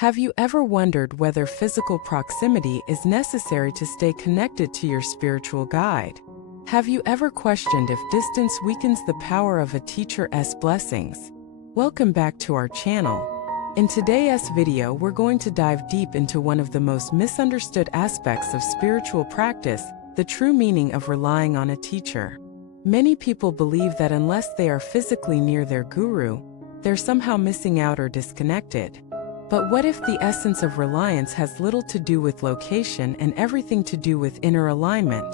Have you ever wondered whether physical proximity is necessary to stay connected to your spiritual guide? Have you ever questioned if distance weakens the power of a teacher's blessings? Welcome back to our channel. In today's video, we're going to dive deep into one of the most misunderstood aspects of spiritual practice, the true meaning of relying on a teacher. Many people believe that unless they are physically near their guru, they're somehow missing out or disconnected. But what if the essence of reliance has little to do with location and everything to do with inner alignment?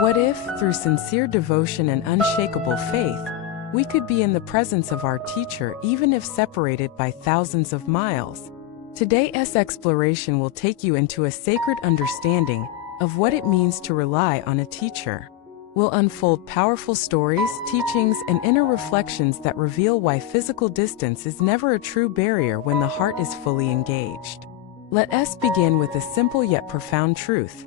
What if, through sincere devotion and unshakable faith, we could be in the presence of our teacher even if separated by thousands of miles? Today's exploration will take you into a sacred understanding of what it means to rely on a teacher. We'll unfold powerful stories, teachings, and inner reflections that reveal why physical distance is never a true barrier when the heart is fully engaged. Let us begin with a simple yet profound truth.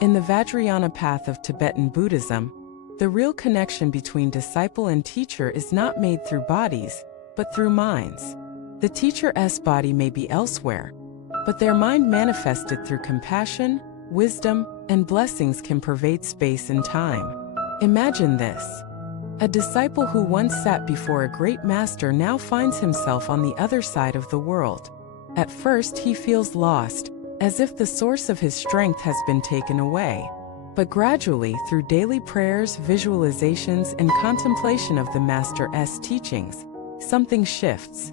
In the Vajrayana path of Tibetan Buddhism, the real connection between disciple and teacher is not made through bodies, but through minds. The teacher's body may be elsewhere, but their mind manifested through compassion, wisdom, and blessings can pervade space and time. Imagine this. A disciple who once sat before a great master now finds himself on the other side of the world. At first he feels lost, as if the source of his strength has been taken away. But gradually, through daily prayers, visualizations, and contemplation of the master's teachings, something shifts.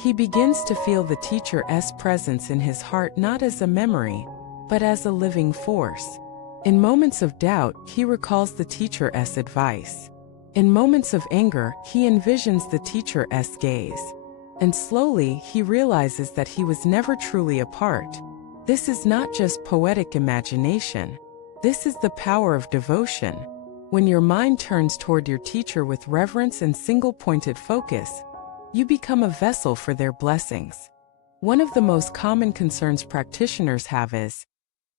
He begins to feel the teacher's presence in his heart not as a memory, but as a living force. In moments of doubt, he recalls the teacher's advice. In moments of anger, he envisions the teacher's gaze. And slowly, he realizes that he was never truly apart. This is not just poetic imagination. This is the power of devotion. When your mind turns toward your teacher with reverence and single-pointed focus, you become a vessel for their blessings. One of the most common concerns practitioners have is,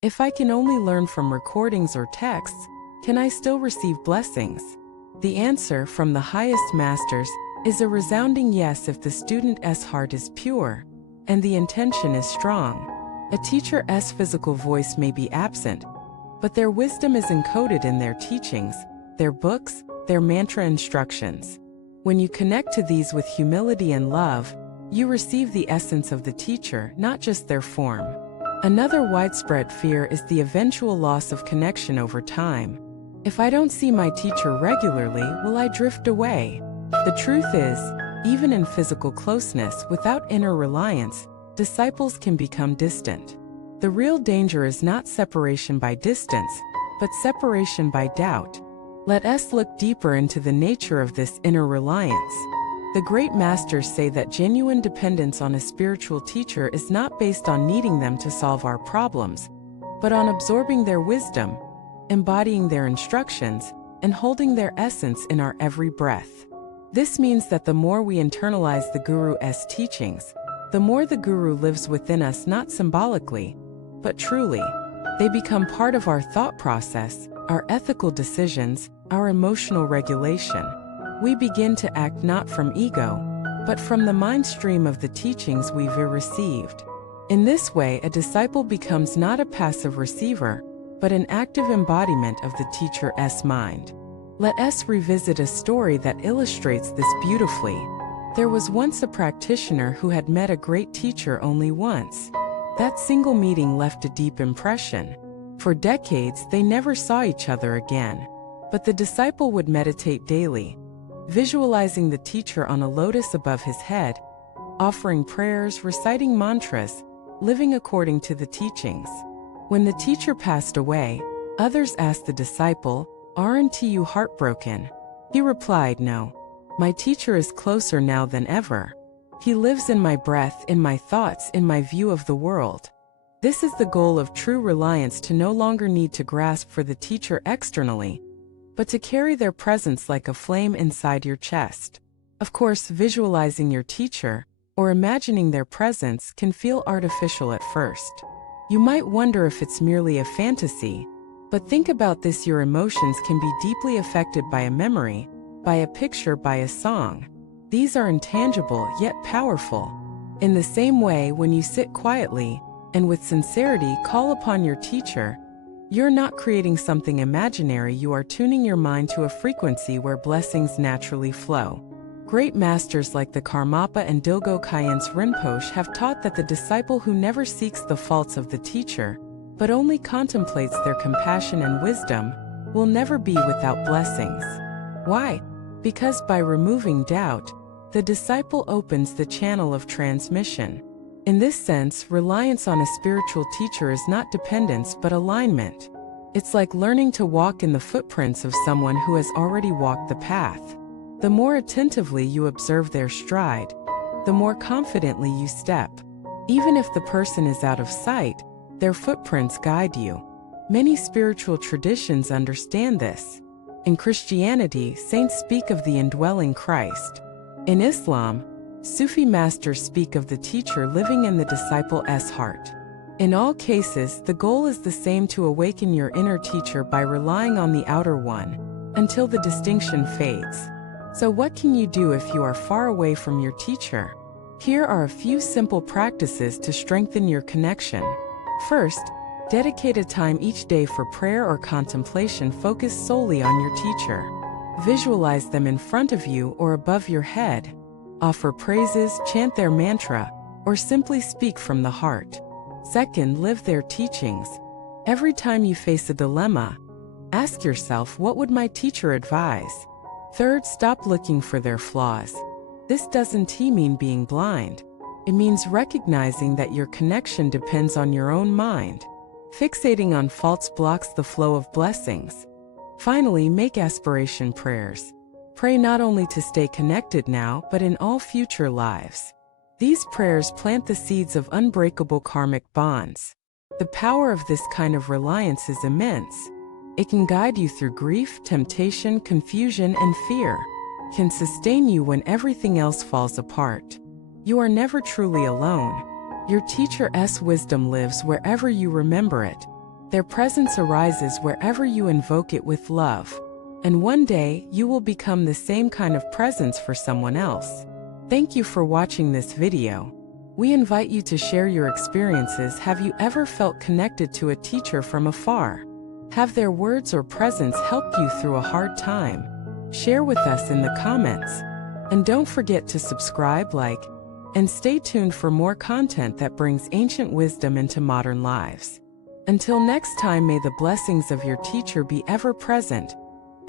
if I can only learn from recordings or texts, can I still receive blessings? The answer from the highest masters is a resounding yes if the student's heart is pure and the intention is strong. A teacher's physical voice may be absent, but their wisdom is encoded in their teachings, their books, their mantra instructions. When you connect to these with humility and love, you receive the essence of the teacher, not just their form. Another widespread fear is the eventual loss of connection over time. If I don't see my teacher regularly, will I drift away? The truth is, even in physical closeness, without inner reliance, disciples can become distant. The real danger is not separation by distance, but separation by doubt. Let us look deeper into the nature of this inner reliance. The great masters say that genuine dependence on a spiritual teacher is not based on needing them to solve our problems, but on absorbing their wisdom, embodying their instructions, and holding their essence in our every breath. This means that the more we internalize the guru's teachings, the more the guru lives within us, not symbolically, but truly. They become part of our thought process, our ethical decisions, our emotional regulation. We begin to act not from ego, but from the mind stream of the teachings we've received. In this way, a disciple becomes not a passive receiver, but an active embodiment of the teacher's mind. Let us revisit a story that illustrates this beautifully. There was once a practitioner who had met a great teacher only once. That single meeting left a deep impression. For decades, they never saw each other again. But the disciple would meditate daily, visualizing the teacher on a lotus above his head, offering prayers, reciting mantras, living according to the teachings. When the teacher passed away, others asked the disciple, "Aren't you heartbroken?" He replied, "No. My teacher is closer now than ever. He lives in my breath, in my thoughts, in my view of the world." This is the goal of true reliance, to no longer need to grasp for the teacher externally, but to carry their presence like a flame inside your chest. Of course, visualizing your teacher, or imagining their presence, can feel artificial at first. You might wonder if it's merely a fantasy, but think about this: your emotions can be deeply affected by a memory, by a picture, by a song. These are intangible yet powerful. In the same way, when you sit quietly and with sincerity call upon your teacher, you're not creating something imaginary, you are tuning your mind to a frequency where blessings naturally flow. Great masters like the Karmapa and Dilgo Khyentse Rinpoche have taught that the disciple who never seeks the faults of the teacher, but only contemplates their compassion and wisdom, will never be without blessings. Why? Because by removing doubt, the disciple opens the channel of transmission. In this sense, reliance on a spiritual teacher is not dependence but alignment. It's like learning to walk in the footprints of someone who has already walked the path. The more attentively you observe their stride, the more confidently you step. Even if the person is out of sight, their footprints guide you. Many spiritual traditions understand this. In Christianity, saints speak of the indwelling Christ. In Islam, Sufi masters speak of the teacher living in the disciple's heart. In all cases, the goal is the same: to awaken your inner teacher by relying on the outer one, until the distinction fades. So what can you do if you are far away from your teacher? Here are a few simple practices to strengthen your connection. First, dedicate a time each day for prayer or contemplation focused solely on your teacher. Visualize them in front of you or above your head. Offer praises, chant their mantra, or simply speak from the heart. Second, live their teachings. Every time you face a dilemma, ask yourself, what would my teacher advise? Third, stop looking for their flaws. This doesn't mean being blind. It means recognizing that your connection depends on your own mind. Fixating on faults blocks the flow of blessings. Finally, make aspiration prayers. Pray not only to stay connected now, but in all future lives. These prayers plant the seeds of unbreakable karmic bonds. The power of this kind of reliance is immense. It can guide you through grief, temptation, confusion, and fear. Can sustain you when everything else falls apart. You are never truly alone. Your teacher's wisdom lives wherever you remember it. Their presence arises wherever you invoke it with love. And one day, you will become the same kind of presence for someone else. Thank you for watching this video. We invite you to share your experiences. Have you ever felt connected to a teacher from afar? Have their words or presence helped you through a hard time? Share with us in the comments. And don't forget to subscribe, like, and stay tuned for more content that brings ancient wisdom into modern lives. Until next time, may the blessings of your teacher be ever present,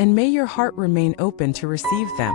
and may your heart remain open to receive them.